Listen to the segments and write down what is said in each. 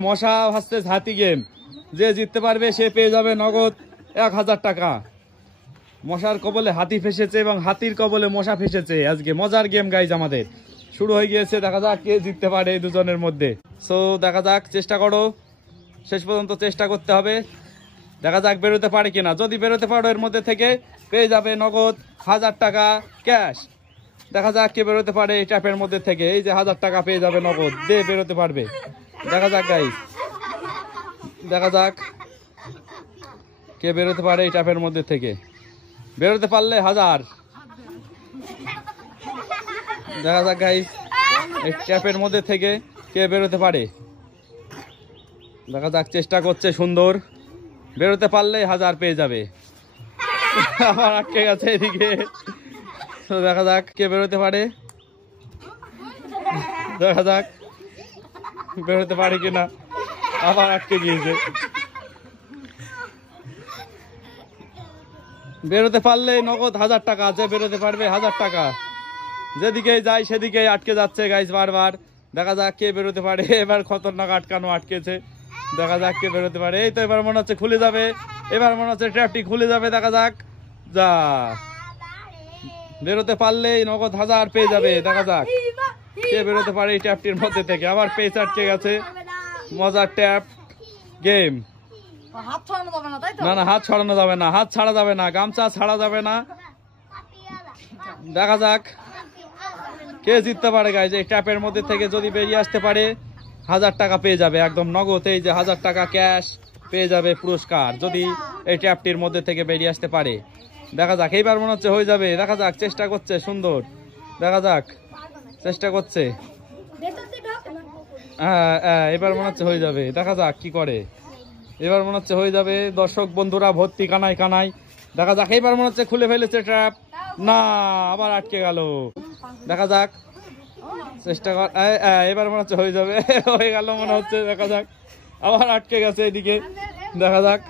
মশা ভার্সেস হাতি গেম, যে জিততে পারবে সে পেয়ে যাবে নগদ 1000 টাকা। মশার কবলে হাতি ফেসেছে এবং হাতির কবলে মশা ফেসেছে। আজকে মজার গেম গাইজ আমাদের শুরু হয়ে গিয়েছে। দেখা যাক কে জিততে পারে এই দুজনের মধ্যে। সো দেখা যাক, চেষ্টা করো, শেষ পর্যন্ত চেষ্টা করতে হবে। দেখা যাক বেরোতে পারে কিনা। যদি বেরোতে পারো এর মধ্যে থেকে পেয়ে যাবে নগদ 1000 টাকা ক্যাশ। দেখা যাক কে বেরোতে পারে এই ট্যাপের মধ্যে থেকে। এই যে 1000 টাকা পেয়ে যাবে নগদ, যে বেরোতে পারবে। দেখা যাক গাইস, দেখা যাক কে বেরোতে পারে এই ট্যাপের মধ্যে থেকে। বেরোতে পারলে 1000। দেখা যাক গাইস এই ট্যাপের মধ্যে থেকে কে বেরোতে পারে। দেখা যাক, চেষ্টা করছে সুন্দর। বেরোতে পারলে 1000 পেয়ে যাবে। আবার আটকে গেছে এদিকে। দেখা যাক কে বেরোতে পারে। দেখা যাক বেরোতে পারে কিনা। আবার আটকে গিয়েছে। বেরোতে পারলে নগদ 1000 টাকা আছে। বেরোতে পারবে 1000 টাকা। যেদিকে যায় সেদিকে আটকে যাচ্ছে গাইস বারবার। দেখা যাক কে বেরোতে পারে। এবার খতরনাক আটকানো আটকেছে। দেখা যাক কে বেরোতে পারে। এই তো এবার মনে হচ্ছে খুলে যাবে। এবার মনে হচ্ছে ট্র্যাপটি খুলে যাবে। দেখা যাক, যা বেরোতে পারলেই নগদ 1000 পেয়ে যাবে। দেখা যাক কে বেরোতে পারে এই ট্যাপটির মধ্যে থেকে। আবার পেজ আটকে গেছে। মজার ট্যাপ গেম। না না, হাত ছড়ানো যাবে না, হাত ছাড়া যাবে না, গামছা ছাড়া যাবে না। দেখা যাক কে জিততে পারে গাইজ এই ট্যাপের মধ্যে থেকে। যদি বেরিয়ে আসতে পারে 1000 টাকা পেয়ে যাবে একদম নগদ। এই যে 1000 টাকা ক্যাশ পেয়ে যাবে পুরস্কার, যদি এই ট্যাপটির মধ্যে থেকে বেরিয়ে আসতে পারে। দেখা যাক, এইবার মনে হচ্ছে হয়ে যাবে। দেখা যাক, চেষ্টা করছে সুন্দর। দেখা যাক, চেষ্টা করছে। হ্যাঁ, এবার মনে হচ্ছে হয়ে যাবে। দেখা যাক কি করে। এবার মনে হচ্ছে হয়ে যাবে। দর্শক বন্ধুরা ভর্তি কানায় কানায়। দেখা যাক, এইবার মনে হচ্ছে খুলে ফেলেছে ট্র্যাপ। না, আবার আটকে গেল। দেখা যাক, চেষ্টা কর। এবার মনে হচ্ছে হয়ে যাবে। হয়ে গেল মনে হচ্ছে। দেখা যাক, আবার আটকে গেছে এদিকে। দেখা যাক,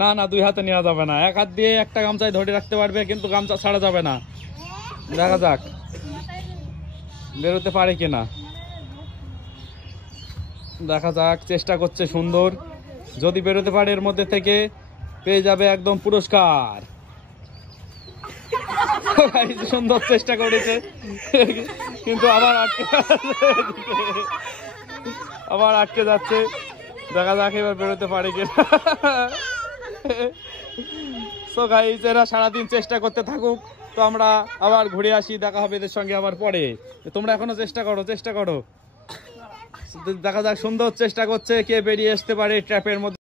না না, 2 হাতে নেওয়া যাবে না। 1 হাত দিয়ে একটা গামছায় ধরে রাখতে পারবে, কিন্তু গামছা ছাড়া যাবে না। দেখা যাক বেরোতে পারে কিনা। দেখা যাক, চেষ্টা করছে সুন্দর। যদি বেরোতে পারে এর মধ্যে থেকে পেয়ে যাবে একদম পুরস্কার। সুন্দর চেষ্টা করেছে, কিন্তু আবার আটকে যাচ্ছে। দেখা যাক এবার বেরোতে পারে কিনা। সো গাইস, এরা সারাদিন চেষ্টা করতে থাকুক। তো আমরা আবার ঘুরে আসি। দেখা হবে এদের সঙ্গে আবার পরে। তোমরা এখনো চেষ্টা করো, চেষ্টা করো। দেখা যাক, সুন্দর চেষ্টা করছে কে বেরিয়ে আসতে পারে ট্র্যাপের মধ্যে।